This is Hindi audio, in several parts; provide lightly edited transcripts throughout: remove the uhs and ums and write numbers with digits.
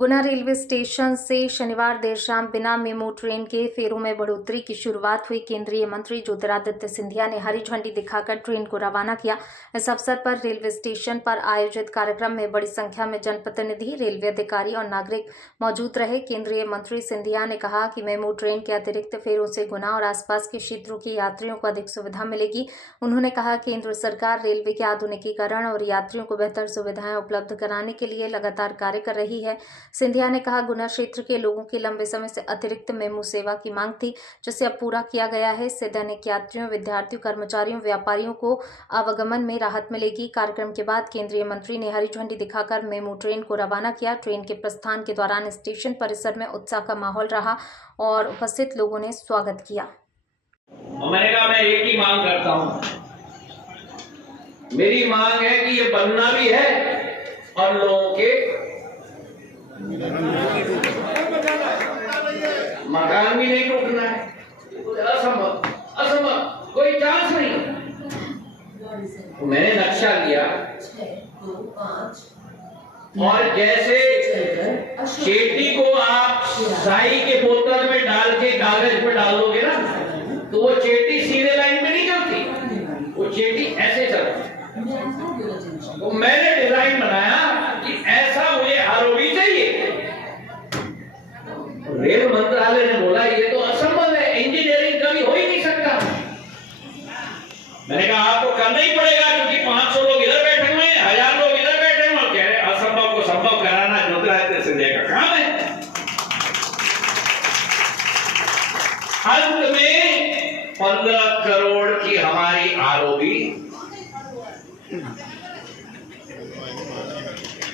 गुना रेलवे स्टेशन से शनिवार देर शाम बिना मेमू ट्रेन के फेरों में बढ़ोतरी की शुरुआत हुई। केंद्रीय मंत्री ज्योतिरादित्य सिंधिया ने हरी झंडी दिखाकर ट्रेन को रवाना किया। इस अवसर पर रेलवे स्टेशन पर आयोजित कार्यक्रम में बड़ी संख्या में जनप्रतिनिधि, रेलवे अधिकारी और नागरिक मौजूद रहे। केंद्रीय मंत्री सिंधिया ने कहा कि मेमू ट्रेन के अतिरिक्त फेरों से गुना और आसपास के क्षेत्रों के यात्रियों को अधिक सुविधा मिलेगी। उन्होंने कहा केंद्र सरकार रेलवे के आधुनिकीकरण और यात्रियों को बेहतर सुविधाएं उपलब्ध कराने के लिए लगातार कार्य कर रही है। सिंधिया ने कहा गुना क्षेत्र के लोगों की लंबे समय से अतिरिक्त मेमू सेवा की मांग थी, जिसे अब पूरा किया गया है। इससे दैनिक यात्रियों, विद्यार्थियों, कर्मचारियों, व्यापारियों को आवागमन में राहत मिलेगी। कार्यक्रम के बाद केंद्रीय मंत्री ने हरी झंडी दिखाकर मेमू ट्रेन को रवाना किया। ट्रेन के प्रस्थान के दौरान स्टेशन परिसर में उत्साह का माहौल रहा और उपस्थित लोगों ने स्वागत किया। मैंने कहा मैं एक ही मांग करता हूं, मेरी मांग है कि ये बनना भी है और लोगों के मकान भी नहीं टूटना है। असंभव, असंभव, कोई चांस नहीं। तो मैंने नक्शा लिया और जैसे चेटी को आप शाही के बोतल में डाल के कागज पे डाल दोगे ना, तो वो चेटी सीधे लाइन में नहीं चलती, वो चेटी ऐसे चलती। तो मैंने डिजाइन बनाया कि ऐसा मुझे आरओबी चाहिए। रेल मंत्रालय ने बोला ये तो असंभव है, इंजीनियरिंग कभी हो ही नहीं सकता। मैंने कहा आपको करना ही पड़ेगा, क्योंकि 500 लोग इधर बैठे हुए हैं, 1000 लोग इधर बैठे हुए हैं। कह रहे असंभव को संभव कराना ज्योतिरादित्य सिंधिया का काम है। अंत में 15 करोड़ की हमारी आरओबी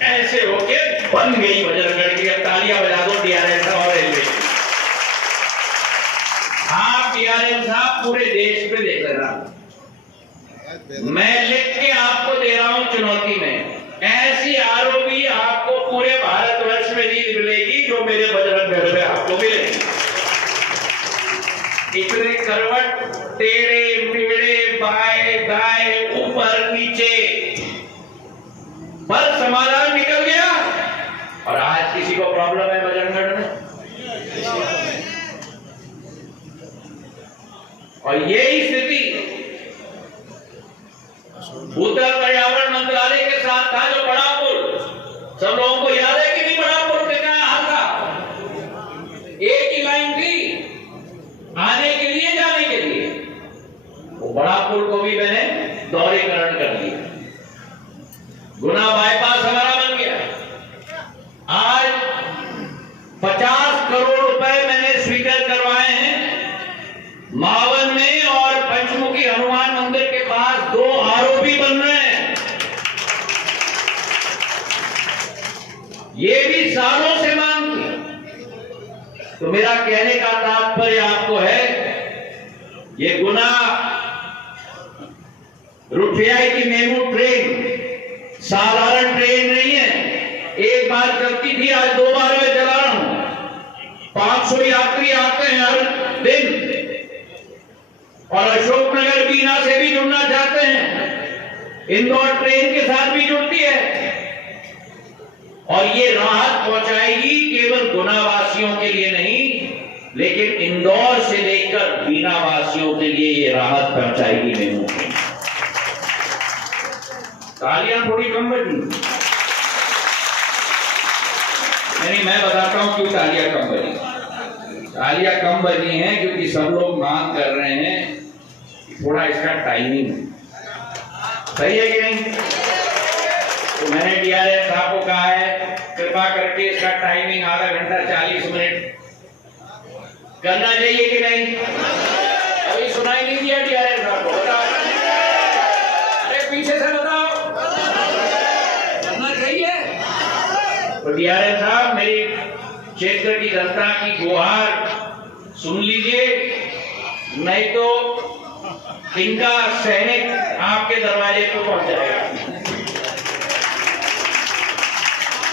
ऐसे होके बन गई बजरंगगढ़ की। अब तालियां बजा दो डीआरएम और रेलवे। आप डीआरएम साहब पूरे देश पे देख लेना, मैं लिख के आपको दे रहा हूं चुनौती में, ऐसी आरओबी आपको पूरे भारतवर्ष में नहीं मिलेगी जो मेरे बजरंगगढ़ पे आपको मिलेगी। इतने करवट, टेढ़े मेढ़े, बाएं दाएं, ऊपर नीचे, पर समाधान निकल गया। और आज किसी को प्रॉब्लम है बजरंगगढ़ में, और यही स्थिति भूतल पर्यावरण मंत्रालय के साथ था। जो बड़ा पुल, सब लोगों को याद है कि नहीं? बड़ा पुल के क्या हाल था, एक ही लाइन थी आने के लिए, जाने के लिए। वो बड़ा पुल को भी मैंने दोहरीकरण कर दिया। गुना बाईपास हमारा बन गया। आज 50 करोड़ रुपए मैंने स्वीकृत करवाए हैं मावन में, और पंचमुखी हनुमान मंदिर के पास 2 आरओबी बन रहे हैं। ये भी सालों से मांग थी। तो मेरा कहने का तात्पर्य आपको है, ये गुना रुपये की मेमू ट्रेन साधारण ट्रेन नहीं है। एक बार चलती थी, आज 2 बार मैं चला रहा हूं। 500 यात्री आते हैं हर दिन, और अशोकनगर बीना से भी जुड़ना चाहते हैं, इंदौर ट्रेन के साथ भी जुड़ती है। और ये राहत पहुंचाएगी केवल गुना वासियों के लिए नहीं, लेकिन इंदौर से लेकर बीना वासियों के लिए ये राहत पहुंचाएगी मेमू ट्रेन। तालियां थोड़ी कम बजी। नहीं, मैं बताता हूं क्यों तालियां कम बजी। तालियां कम बजी हैं क्योंकि सब लोग मांग कर रहे हैं कि थोड़ा इसका टाइमिंग सही है कि नहीं। तो मैंने डीआरएम साहब को कहा है कृपा करके इसका टाइमिंग आधा घंटा 40 मिनट करना चाहिए कि नहीं। अभी सुनाई नहीं दिया डीआरएम साहब को, बताओ। अरे पीछे से बताओ, तो डीआरएम साहब मेरी क्षेत्र की जनता की गुहार सुन लीजिए, नहीं तो इनका सैनिक आपके दरवाजे पर पहुंच जाएगा।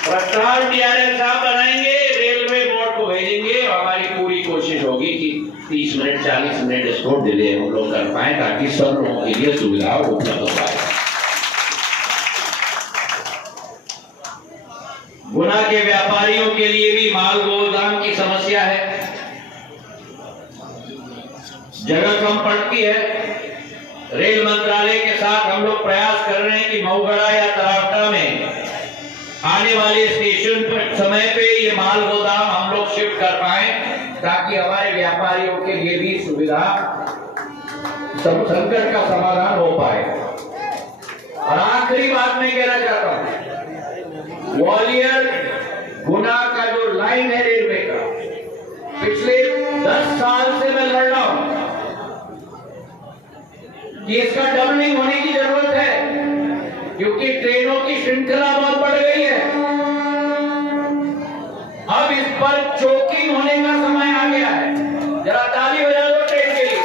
प्रस्ताव डीआरएम साहब बनाएंगे, रेलवे बोर्ड को भेजेंगे, और हमारी पूरी कोशिश होगी कि 30 मिनट 40 मिनट इसको डिले हम लोग कर पाए, ताकि सब लोगों के लिए सुविधा उपलब्ध हो पाए। गुना के व्यापारियों के लिए भी माल गोदाम की समस्या है, जगह कम पड़ती है। रेल मंत्रालय के साथ हम लोग प्रयास कर रहे हैं कि मऊगड़ा या तरावटा में आने वाले स्टेशन पर समय पे ये माल गोदाम हम लोग शिफ्ट कर पाए, ताकि हमारे व्यापारियों के लिए भी सुविधा, संकट का समाधान हो पाए। और आखिरी बात मैं कहना चाहता हूं, ग्वालियर गुना का जो लाइन है रेलवे का, पिछले 10 साल से मैं लड़ रहा हूं कि इसका डबलिंग होने की जरूरत है, क्योंकि ट्रेनों की श्रृंखला बहुत बढ़ गई है। अब इस पर चोकिंग होने का समय आ गया है। जरा ताली बजा दो ट्रेन के लिए।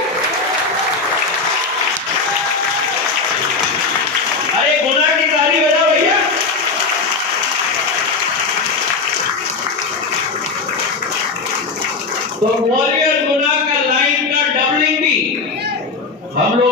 अरे गुना की ताली बजाओ भैया। तो ग्वालियर गुना का लाइन का डबलिंग भी हम लोग